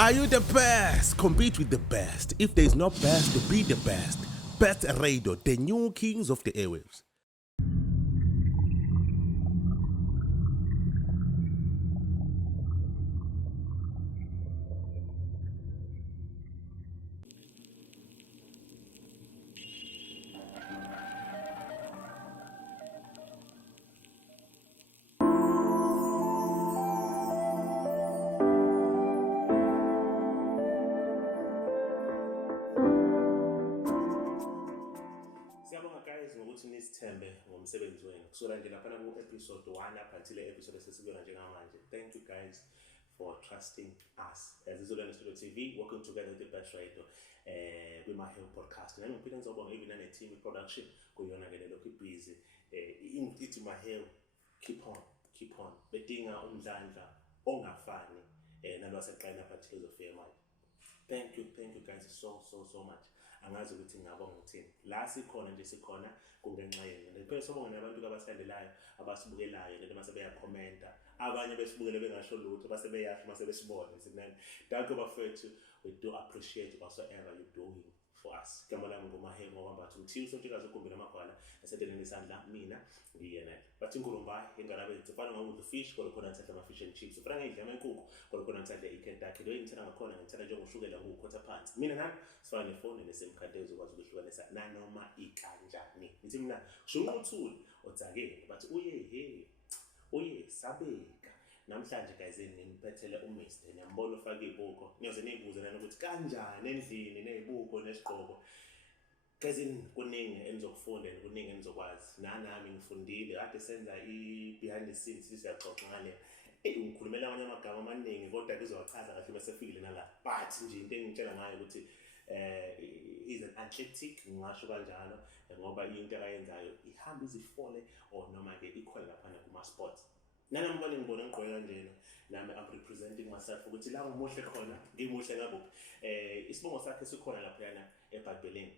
Are you the best? Compete with the best. If there is no best, be the best. Best Radio, the new kings of the airwaves. Siyabonga guys ngokuthi nisithembe ngomsebenzi wenu. Kusukela lapha ku-episode 1 up until episode esesibeka njengamanje. Thank you guys for trusting us. As Zululand TV, working together with the best radio with Mahewu Podcast. Nami ngiphinde ngizobonga even nane-team production kuyona ke lokhu busy. Ithi Mahewu keep on. Bedinga umdlandla ongafani nalwaseqala lapha till uzofika manje. Thank you guys so much. Angazi ukuthi ngabonga ukuthini. La sikhona nje sikhona kungenxa yenu. Phela sobonga nabantu abasilandelayo, abasibukelayo, nento mase beyakhomenta. Abanye besibukele bengasho lutho, base beyasho mase besibona isinani. Thank you bafethu. We do appreciate whatsoever you're doing for us. Igama lami nguMahewu Mbatha. Ngithiwe sontshikazi ukumbela amagwala esedeleni isandla mina ngiyena. Bathi inkulumbayi ingalabe tsefana ngokudla fish kodwa khona ngithatha ama fish and chips. Ufana ngidla inkukhu kodwa khona ngithatha iKentucky. Lo ngithanda ngakhona ngithanda njengoshukela ngokukhotha phansi. Mina nami sifana nefoni nesimkhadi ezokwazi ukuhlukanisa nanoma ikanjani. Ngithi mina shunquthuli odzakeni bathi uye sabeka. Namhlanje guys nginiphethele uMr Nyambolo ufaka ibuko. Ngiyoze niyibuze nani ukuthi kanjani endlini nezibuko nesigqoko. Guys kuningi enizokufunda kuningi enizokwazi. Nami ngifundile kade senza behind the scenes siyaxoxa ngale. Ngikhulumela amanye amagama amaningi kodwa kuzowachaza kahle bese fikile nala. But nje into engitshela ngayo ukuthi is an athletic ngisho kanjalo ngoba into ayenzayo ihamba izifole or noma ke ikhona lapha kuma sports. Nami ngibona ngigqoke kanjena nami I'm representing myself ukuthi la umuhle khona ngimuhle ngakuphi. Isibongo sakhe sikhona lapha yana eBhayibhelini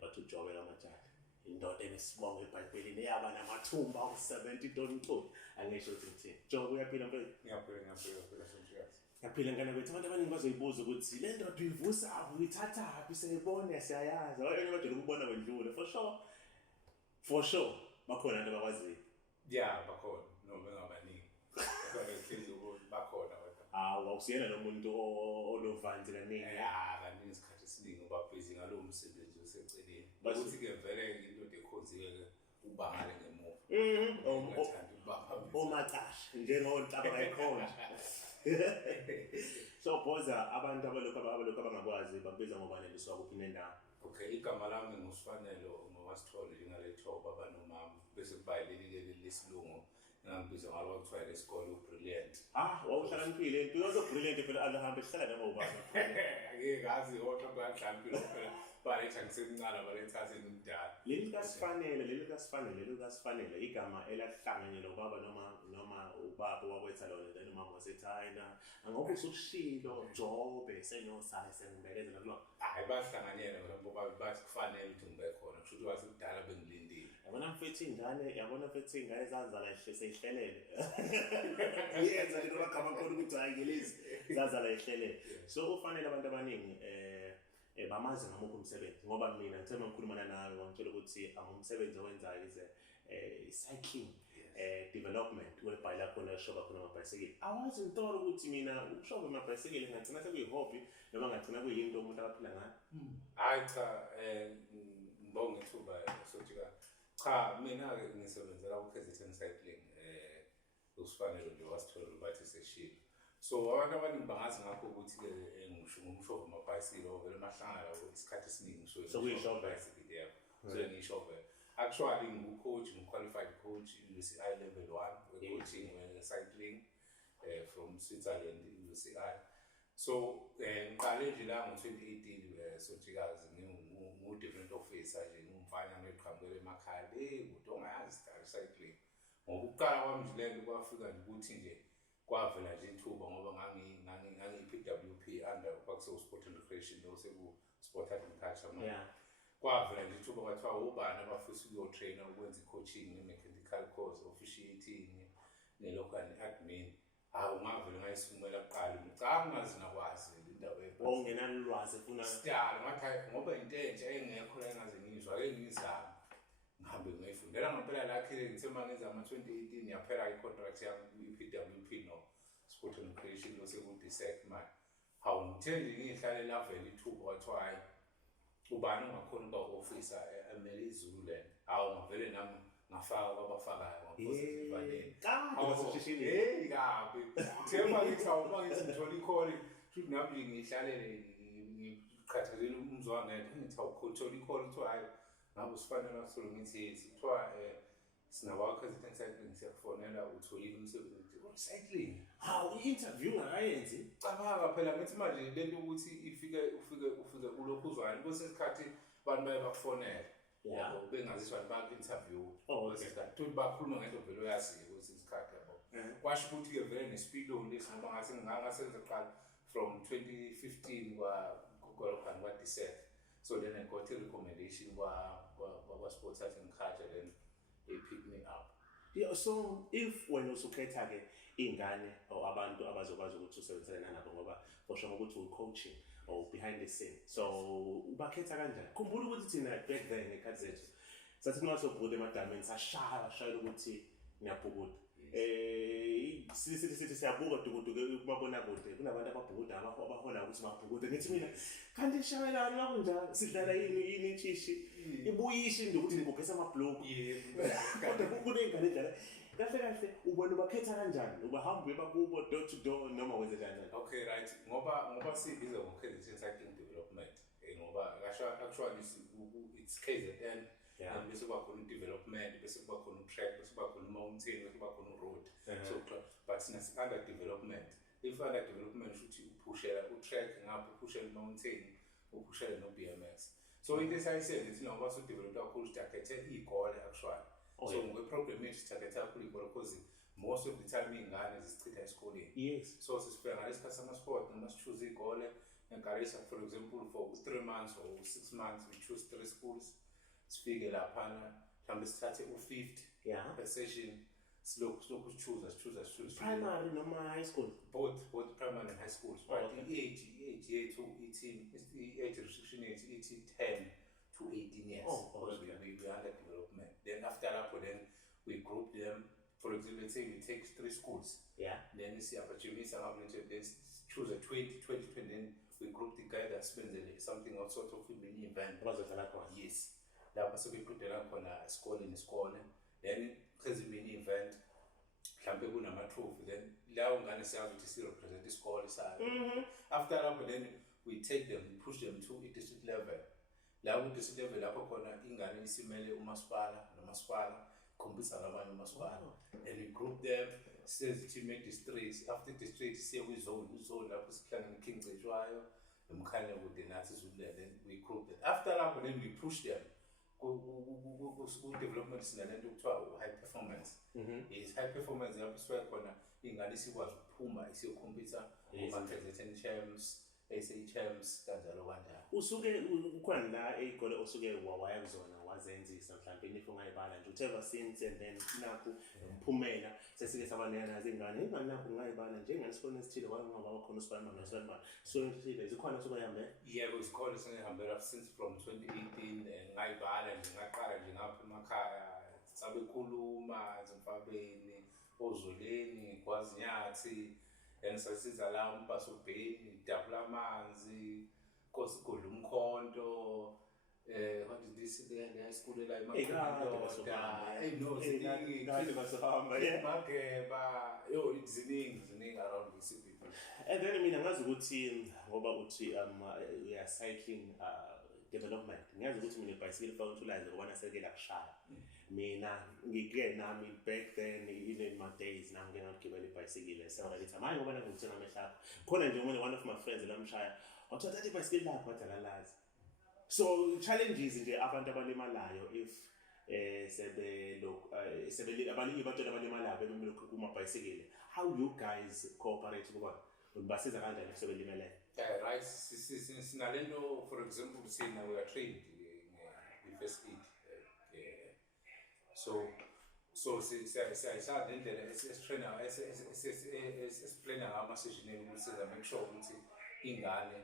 bathu Jobela Matjala. Indoda enesibongo eBhayibhelini eyaba namathumba awu-70 tonto. Angisho ukuthi ngithini. Job uyaphila mfethu? Ngiyaphila sontsikazi. Yaphila ngana kwethu abantu abaningi bazoyibuza ukuthi le ndoda uyivusa uyithatha siyayibona siyayazi oyena bade ukubona kwendlule for sure bakhona abantu abakwaziyo Bakhona noma bengabaningi kodwa ihlezi bakhona kodwa awusiyena nomuntu olovanzi kaningi kaningi isikhathi esiningi ubabhizi ngalo msebenzi oseceleni ukuthi ke vele into ekhonzile ubangale ngemuva omaqashi njengonhlaba kayikhona. So boza abantu abalokhu abangakwazi babiza ngobani liswa kuphi nendawo. Okay, igama lami nguSfanelo Sithole njengalethoba abanomama bese kubayileli lesilungu ngibiza ngalo kuthiwa lesikole ubrilliant. Wawuhlakaniphile into yozo brilliant phela ahambe ehlala noma ubani. Ngazi kodwa bayahlakaniphile phela baletha ngisemncane balethathe umdala. Leli kaSfanele igama elahlanganyelwa ubaba noma ubaba wakwetha lona then umama wasethayina ngoba usushilo Jobe senosale sengibekezela kulo. Bahlanganyela ngoba bathi kufanele ukuthi ngibe khona kusho ukuthi wasikudala bengilindile. Yabona mfethu ingane zazala eseyihlelele. Yenza into bakama khona ukuthi hayi ngelezi zazala ehlelele. So ufanele abantu abaningi bamazi ngamukho umsebenzi ngoba mina ngithema ngikhulumana nawe ngitshela ukuthi umsebenzi owenzayo is cycling development webhayila khona eshoba khona amabhayisikili. Awazi ngithola ukuthi mina ukushoba amabhayisikili ngagcina sekuyihobby noma ngagcina kuyinto umuntu abaphila ngayo. Hayi cha ngibonga ithuba sontsikazi. Cha mina ke ngisebenzela ku-Kaizen cycling uSfanelo nje wasithola bathi seshilo. So abantu abaningi bangazi ngakho ukuthi ke ngisho ngumshovu amabhayisikili ovela emahlangana lapho isikhathi esiningi so kuyishovu bicycle yabo. So ngishove. Actually ngu-coach, ngu-qualified coach UCI level 1 we-coaching cycling from Switzerland UCI. So ngiqale nje la ngo-2018 sontsikazi ngu-different officer nje ngumfana ngiqhamuke emakhaya kodwa ongayazi cycling. Ngokuqala kwami nje lento kwafika nje ukuthi nje kwavela nje ithuba ngoba ngangi-PWP under kwakusewu sport and recreation lo seku-sport agriculture manje. Kwavela nje ithuba kwathiwa ubani abafisa ukuyotrainer ukwenza i-coaching ne-mechanical course officiating ne-local admin. Ungavele ngayisungumela kuqala ngicanga ngazi nakwazi ongenalwazi ufuna style ngathi ngoba into entsha engekho la engaze ngizwa ake ngizame ngihambe ngiyifundela ngempela lakhe ngithe mangenza ama-2018 yaphela i-contract yami i-PWP no Sport and Recreation lose ku-dissect manje hawu ngithe nje ngihlale lavela ithuba kwathiwa hayi ubani ongakhona ukuba-officer emele iZululand hawu ngavele nami ngafaka kwabafakayo ngaphoseivaneni kabi themba ngithi awuma ngithi ngithola ikholi futhi nami ngihlalele ngiqhathazele umzwangedwa ngithi awukhothole ikholi kuthiwa hayi ngabe uSfanelo Sithole ngithi yethi kuthiwa sinabakho ezicycling siyakufonela utholile umsebenzi recycling hawu i-interview ngakayenzi cabanga phela ngithi manje lento ukuthi ufike ulokhu uzwana kwesinye isikhathi abantu baye bakufonela yabo bengaziswa baka-interview kwesikhathi bakhuluma ngento vele oyaziyo kwesinye isikhathi yabo kwasho ukuthi-ke vele nesipiloni lesi ngoba ngasenza kuqala from 2015 kwalokhani kwa-dissect so then I got a recommendation kwa-Sports Art and Culture then they picked me up. Yeah, so if wena usukhetha-ke iy'ngane or abantu abazokwazi ukuthi usebenzisane nabo ngoba bosho ngokuthi u-coaching or behind the scene so ubakhetha kanjani? Khumbula ukuthi thina back then ngekhathi zethu sathi kungasobhukuda emadameni sashayela ukuthi ngiyabhukuda sithi siyabuka dukuduke kumabonakude kunabantu ababhukuda abahola ukuthi babhukude ngithi mina kanti shayelani ngakunjalo sidlala yini itshishi ibuyishi into ukuthi ngigogesa amabhloko kodwa kuney'ngane edlala kahle ubona ubakhetha kanjani ubahamba uyebakubo door to door noma wenze kanjani? Okay right ngoba siyibiza ngokukhetha cycling development ngoba actually it's KZN bese kuba khona i-development bese kuba khona u-track bese kuba khona i-mountain bese kuba khona u-road so but sina under development if under development shuthi uphushela u-track ngapha uphushela i-mountain uphushela no-BMX so into esayisenze thina ngoba sidevelopta kakhulu sitakhethe iy'kole actually so ngokwe-program yethu sitakhethe kakhulu iy'kole because most of the time iy'ngane zisichitha esikoleni yes so sisifika ngalesi khathi sama-sport noma si-choose iy'kole ngalesa for example for 3 months or 6 months we choose 3 schools sifike laphana mhlawumbe sithathe u-50 per session silokhu sichoose primary noma high school both primary and high schools but i-age yethu i-age restriction yethu ithi 10 to 18 years because we under development then after lapho then we group them for example let's say we take 3 schools then siyabajimisa ngabo then choose a 20 then we group together spend something of sort of mini event abazodlala khona yes lapha sokuqhudela khona isikole then crazy mini event mhlambe kunama-trophy then lawo ngane siyazi ukuthi si-represent isikole sayo after lapho then we take them we push them to i-district level la ku-district level lapho khona ingane isimele umasipala nomasipala ikhombisa nabanye umasipala and we group them size-team districts after district siye kwizone lapho sihlangene ikhingcetshwayo nomkhanyakude nathi Zululand then we group them after lapho then we push them ku-development sinalento kuthiwa high performance is high performance lapho sifike khona iy'ngane isikwazi ukuphuma isiyokhompyutha kuma-KZN champs SA-champs kanjalo usuke ukhona la ey'kole osuke waya kuzona wazenzisa mhlawumbe if ungayibala nje whatever since and then nakho umphumela sesike sabaneka nazo iy'ngane nakho ungayibala njengani isikoleni esithile wangaba wakhona uSfanelo noSfanelo so esithile zikhona suke yambe yebo isikole sengihambela since from 2018 ngayibala nje ngaqala nje ngapha emakhaya sabe khuluma eZimfabeni oZoleni kwaZinyathi and sasiza la uMbasobheni dabula amanzi kosigudla umkhonto what did this the school la Mageba ziningi around the city and then mina ngazi ukuthi ngoba uthi we cycling development ngiyazi ukuthi mina ibhayisikili fa utulaze ngoba nasekela kushaya mina ngike nami back then in my days nami ngeke ngigibela ibhayisikili several times manje ngoba ngithenga amehla khona nje one of my friends lamshaya wathatha ibhayisikili lakho wadalalazi so challenges nje abantu abalimalayo if abantu abalimalayo bemilokhu kumabhayisikili how you guys cooperate kuba basiza kanjani sebelimele right sinalento for example sina we are trained in first aid so siyayishada indlela esitrainer ama-sessionini ukuthi siza make sure ukuthi ingane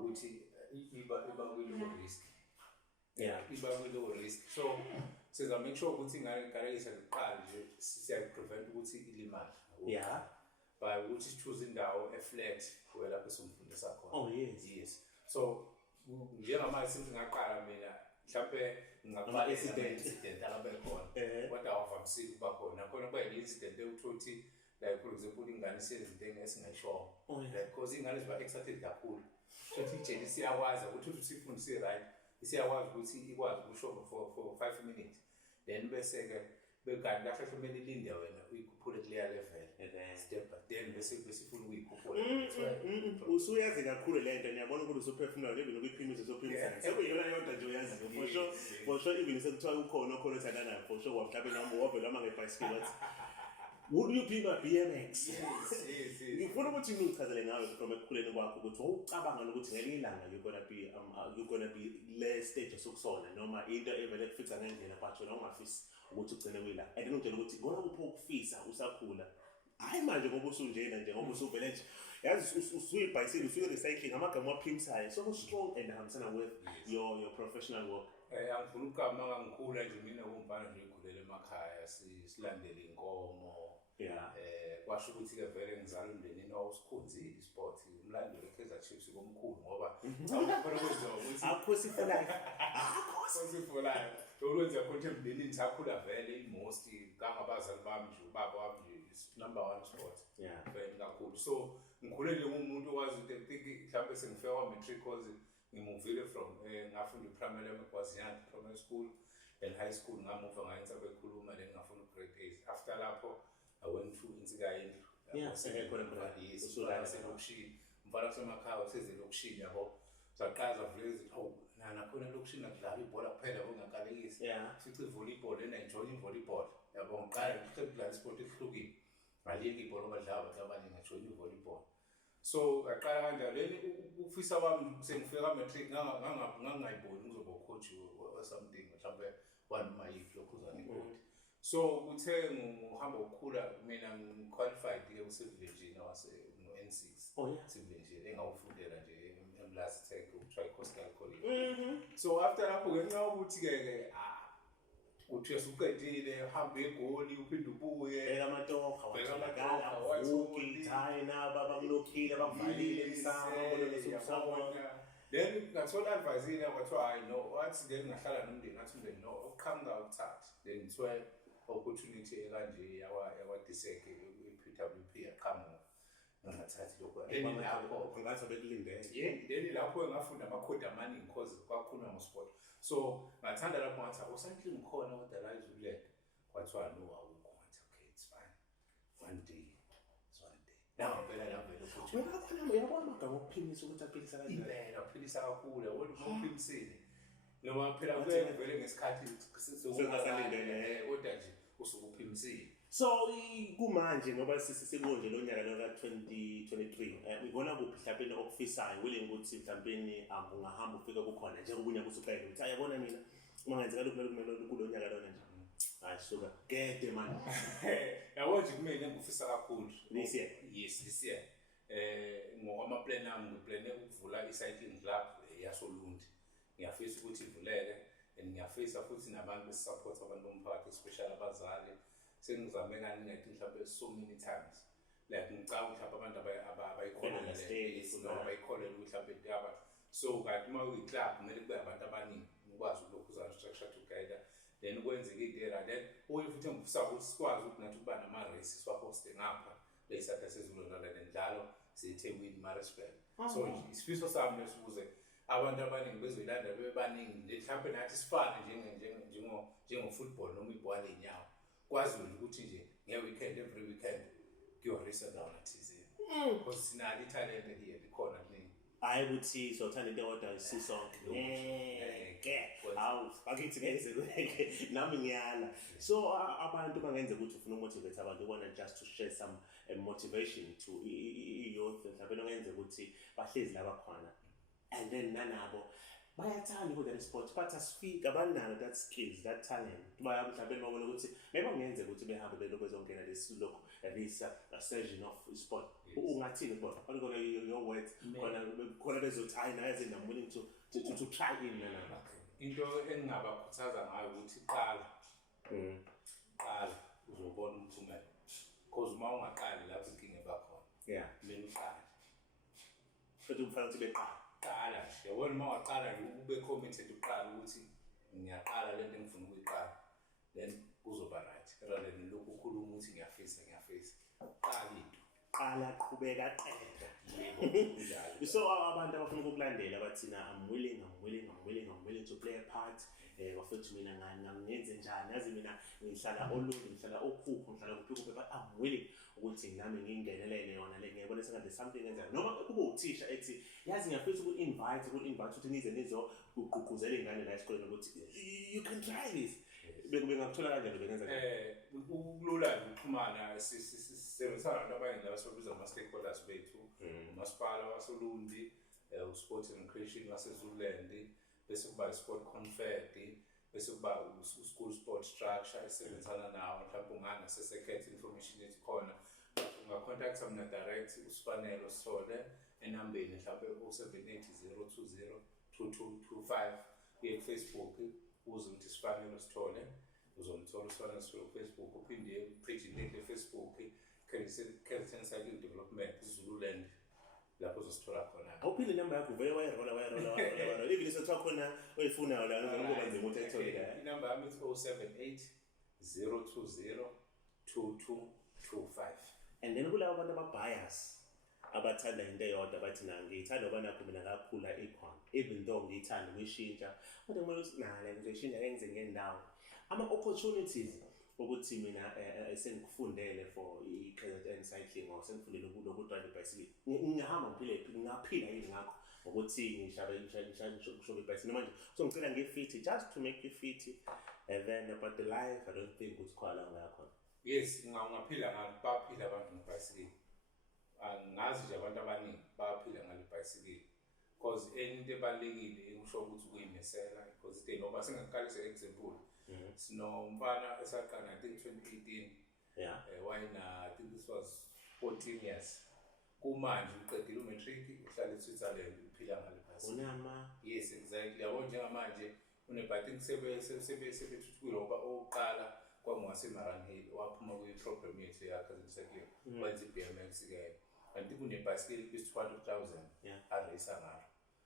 ukuthi iba kwi-low risk. Yeah. Iba kwi-low risk. So siza make sure ukuthi ingane isakuqala nje siyaprevent ukuthi ilimale. Yeah. By ukuthi sichoose indawo e-flat lapho somfundisa khona. Oh yes. Yes. So njengamanje singaqala mina mhlambe ngingaqala incident akabe khona. Kodwa awavamisile ukuba khona. Khona kuba i-incident ewuthi like for example ingane isezinto esingayisho. Like because ingane ziba excited kakhulu. Futhi ijeni siyakwazi ukuthi usifundise right. Isiyakwazi ukuthi ikwazi ukusho for 5 minutes. Then bese ke bekanti kahle kumele ilinde wena uyikhuphule clear level step by then bese ifuna ukuyikhuphula. Usuyazi kakhulu lento ngiyabona ukuthi usuphefumula lebe nokuyiphimisa usuphimisa. Sekuyona yonke nje uyazi for sure even sekuthiwa ukhona othanda nayo for sure mhlawumbe nami wobela uma ngebicycle wathi would you be my BMX? Yes. Ngifuna ukuthi ngichazele ngawe from ekukhuleni kwakho ukuthi ucabanga ukuthi ngelinye ilanga you're gonna be le stage sokusona noma into evele kufica ngendlela but wena ungafisi ukuthi ugcine kwila. And then utshela ukuthi ngona kupho ukufisa usakhula. Hayi manje ngoba usunjena nje ngoba usuvele nje. Yazi usuyibhayisikile usuye recycling amagama waphimsayo so strong and hambisana with your professional work. Angifuna ukugama ngikhula nje mina kumbana nje ngikhulele emakhaya silandele inkomo. Yeah. Kwasho ukuthi ke vele ngizalwa emndenini owusikhonzile isport umlando weKaizer Chiefs komkhulu ngoba awukhona kwenza ukuthi akho sifolayo sifolayo lokwenza konke emndenini sakhula vele most kangabazali bami nje ubaba wami nje number 1 sport. Yeah. Vele kakhulu so ngikhule nje umuntu owazi ukuthi mhlawumbe sengifika kwa matric cause ngimuvile from ngafunda primary primary school and high school ngamuva ngayenza bekhuluma then ngafunda grade 8 after lapho I went to Insigayini. Usulala selokishini. Mfana kusemakhaya usezelokishini yabo. Saqhaza vele nana khona lokishini akudlala ibhola kuphela ungakalekisi. Sithi volleyball and enjoy volleyball. Yabo ngiqala ukudlala sport ehlukile. Ngaliyeka ibhola badlala abantu abaningi enjoy volleyball. So aqala kanjalo leni ufisa wami sengifika matric ngangayiboni ngizoba coach or something mhlawumbe one mayif lokho uzangikhona. So kuthe ngihamba ukukhula mina ngiqualified ke ucivil engineer wase no N6 civil engineer engawufundela nje eMlazi Tech uTricoastal College. So after lapho ngenxa ukuthi ke uthi usuqedile hamba egoli uphinde ubuye amatoha wathakala wathi thina babakulokhile bakuvalile emsamo then ngathola advice ina kwathiwa hayi no wathi then ngahlala nomndeni ngathi umndeni no ukuqhamuka ukuthatha then ngithiwe opportunity ekanje yakwa Diseke ePWP yaqhamuka ngathathi lokho then lapho ngathi bekulindele then lapho ngafunda amakhodi amaningi because kwakhuluma ngosport so ngathanda lapho ngathi awusanhle ngikhona kodwa la Zululand kwathiwa no awukho ngathi okay it's fine one day now phela la vele futhi wena khona uyabona amagama okuphimisa ukuthi aphilisa kanjani impela aphilisa kakhulu wona ukuphimisile noma phela vele ngesikhathi sokusalindele kodwa nje usukuphimisile so kumanje ngoba sisekunje lo nyaka lo ka 2023 ngibona kuphi mhlawumbe okufisayo wile ukuthi mhlawumbe ungahamba ufike kukhona nje ukunya kusubheka ukuthi ayabona mina uma ngenzeka lokho kumele kulo nyaka lona nje hayi suka gede man yabo nje kumele ngifisa kakhulu this year this year ngokwama plan ami ngiplane ukuvula i-cycling club yaSolundi ngiyafisa ukuthi ivuleke and ngiyafisa futhi nabantu besupport abantu bomphakathi especially abazali sengizame kaningi mhlawumbe so many times like ngicabanga mhlawumbe abantu abayikholela le abayikholela mhlawumbe ndaba so kanti uma uyi-club kumele kube abantu abaningi ukwazi lokhu structure to guide then kwenzeke into era then oye futhi ngifisa ukuthi sikwazi ukuthi nathi kuba nama-race siwahoste ngapha leyisatha seZululand nendlalo seThekwini Maritzburg so isifiso sami lesikuze abantu abaningi bezoyilanda bebaningi mhlawumbe nathi sifane njengo-football noma ibhola lenyawo kwazi ukuthi nje nge-weekend every weekend kuyorace endawana thizeni because sinalo ithalente here likhona kuningi hayi ukuthi sothanda into kodwa sisonke hawu akithi ngeze nami ngiyala so abantu bangenza ukuthi ufuna umotivate abantu ubona just to share some motivation to youth mhlawumbe ngenze ukuthi bahlezi laba khona and then nanabo bayathanda ukudlala sport but asifiki abanalo that skills that talent baya mhlawumbe babona ukuthi maybe kungenzeka ukuthi behambe belokho bezongena lesilokho this surgeon of sport ungathini bona khona your words khona bezothi hayi naye izinto I'm willing to try in nana into engingabakhuthaza ngayo ukuthi qala uzobona umphumela because uma ungaqali lapho inkinga ebakhona kumele uqale futhi kufanele ukuthi beqala qala yabona uma waqala nje ube committed uqala ukuthi ngiyaqala lento engifuna ukuyiqala then kuzoba right rather than lokhu ukhuluma ukuthi ngiyafisa qala into qala qhubeka qeda yebo so abantu abafuna ukukulandela bathina I'm willing to play a part bafethu mina ngangenze njani yazi mina ngihlala olunye ngihlala okhupho ngihlala kuphi but I'm willing ukuthi nami ngingenelele yona le ngiyabona sengathi something enza noma kube uthisha ethi yazi ngiyafisa invite ukuthi nize nizokuqhuquzela ingane la esikoleni ukuthi you can try this bekungakuthola kanjani bengenza ukulula ukuxhumana sisebenzisana nabantu abaningi laba sibabiza ama-stakeholders bethu umasipala waseLundi uSport and Recreation waseZululand bese kuba iSport Confed bese kuba uSchool Sport Structure esebenzisana nawo mhlawumbe ungana sesekhetha information ethi khona ungacontact mina direct uSfanelo Sithole enambeni mhlawumbe u7802022225 kuFacebook uze uthi Sfanelo Sithole uzomthola uSfanelo Sithole kuFacebook uphinde page link eFacebook Curtin Cycling Development Zululand lapho uzosithola khona awuphinde inamba yakho vele wayirola even isathiwa khona oyifunayo la ngoba nzima ukuthi ayithole la inamba yami ithi 078 020 2225 and then kulabo abantu ababias abathanda into eyodwa bathi na ngiyithanda ngoba nakho mina ngakhula ikhona even though ngiyithanda ukuyishintsha kodwa kumele usinale ngizoyishintsha ngenze ngendawo ama opportunities ukuthi mina sengikufundele for i-KZN cycling or sengifundele ukudrive ibicycle ngihamba ngiphila yini ngakho ukuthi ngishabe ibicycle manje so ngicela ngifit just to make you fit and then about the life I don't think ukuthi khona ngakho yes ngaphila ngalo baphila abantu ngebicycle angazi nje abantu abaningi baphila ngale bicycle because into ebalekile usho ukuthi ukuyimisela because they noba singaqalisa example sinomfana esaqala I think 2018 wayena I think this was 14 years kumanje uqedile umatric uhlala eSwitzerland uphila ngale bicycle unama yes exactly yabo njengamanje unebathi sebethuthukile ngoba oqala kwangwasemaranhill waphuma kwi-program yethu yakhe zensekiyo wenza i-BMX ke kanti kunebicycle is-200,000 arayisa ngalo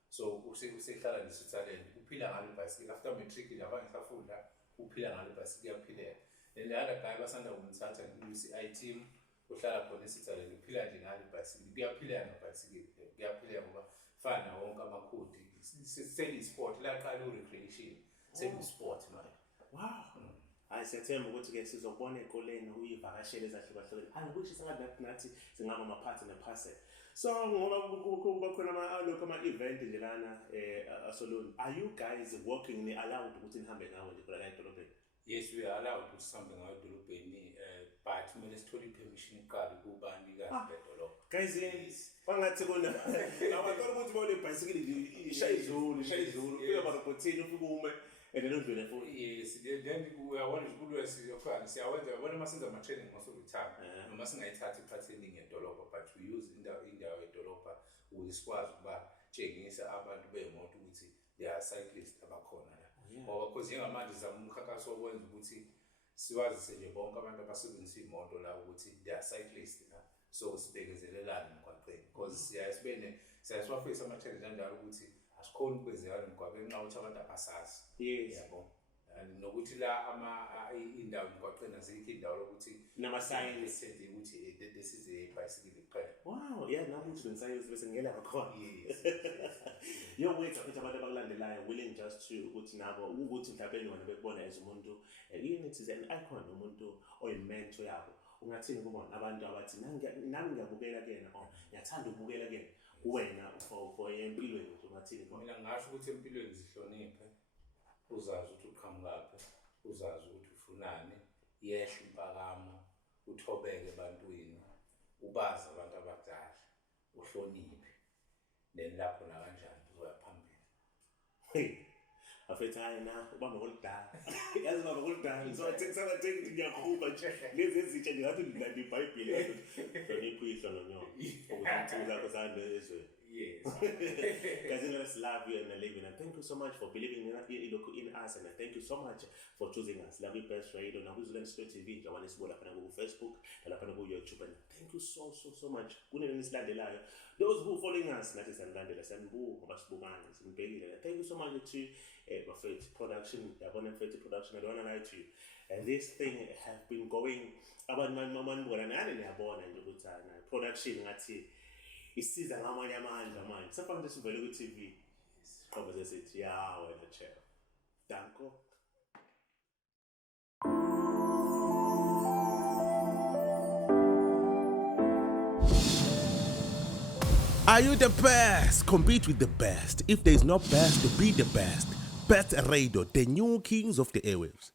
so usehlala neSwitzerland uphila ngalo bicycle after matric labanye safunda uphila ngalo bicycle yaphileka then the other guy basanda kumthatha ngu-CI team uhlala khona eSwitzerland uphila nje ngalo bicycle kuyaphileka ngabicycle kuyaphileka ngoba fana wonke amakhodi seli-sport laqala u-recreation seli-sport manje wow hayi siyathemba ukuthi-ke sizobona ey'koleni uyivakashele ezahlukahlukene angikusho sengathi nathi singaba amaphathi nephasela so ngoba kuba khona lokhu ama-event nje lana asoloni are you guys working ni-allowed ukuthi nihambe ngawo nje khona la edolobheni yes we are allowed ukuthi sihambe ngawo edolobheni but kumele sithole i-permission kuqala kubanikazi bedolobha guys bangathi kona abathola ukuthi bawule bhayisikili ishayizulu fika barobhothini ufike ume and then udlule futhi yes then uyabona nje kulwesi yofana siyawenza yabona uma senza ama-training most of the time noma singayithathi iphathi eningi edolobha but we use indawo edolobha ukuze sikwazi ukuba tshengisa abantu bey'moto ukuthi they are cyclists abakhona la ngoba because njengamanje zama umkhankaso wokwenza ukuthi siwazise nje bonke abantu abasebenzisa iy'moto la ukuthi they are cyclists la so sibekezelelane emgwaqeni because siyasiwafisa ama-challenge anjalo ukuthi asikhona ukwenzekala emgwaqeni nxa ukuthi abantu abasazi yabo nokuthi la indawo emgwaqeni azikho indawo lokuthi nama-signs esenze ukuthi this is a bicycle kuphela wow nami ukusebenzisa bese ngela kakhona yo wethu futhi abantu abakulandelayo willing just to ukuthi nabo ukuthi mhlawumbe wena bekubona as umuntu yini is an icon umuntu oyimentor yabo ungathini kubona abantu abathi nami ngiyabukela kuyena ngiyathanda ukubukela kuyena wena for empilweni ungathini mina ngingasho ukuthi empilweni zihloniphe uzazi ukuthi uqhamukaphi uzazi ukuthi ufunani yehle impakamo uthobeke ebantwini ubazi abantu abadala uhloniphe then lapho na kanjani uzoya phambili Hey, afethu hayi na ubamba koludala yazi ubamba koludala so sabathengi ngiyakhuba nje lezi ezitsha nje ngathi ngilanda iBhayibheli hlonipha uyihlo nonyoko ukuthi insizwa zakho zande ezweni. Yes. Guys, let's love you and live and thank you so much for believing in us and thank you so much for choosing us. Love you best radio na Zululand TV nje wanesibola lapha ku Facebook lapha ku YouTube and thank you so much kunene nisilandelayo. Those who following us nathi sanilandela sanibonga ngoba sibukane simbekile. Thank you so much to Mafethi production yabona Mafethi production I don't want to lie to you. And this thing have been going abantu manibona nani niyabona nje ukuthi na production ngathi isiza ngamanye amandla manje safana nje sivele ku TV qobe sesithi ya wena chela danko. Are you the best? Compete with the best. If there is no best, be the best. Best Radio, the new kings of the airwaves.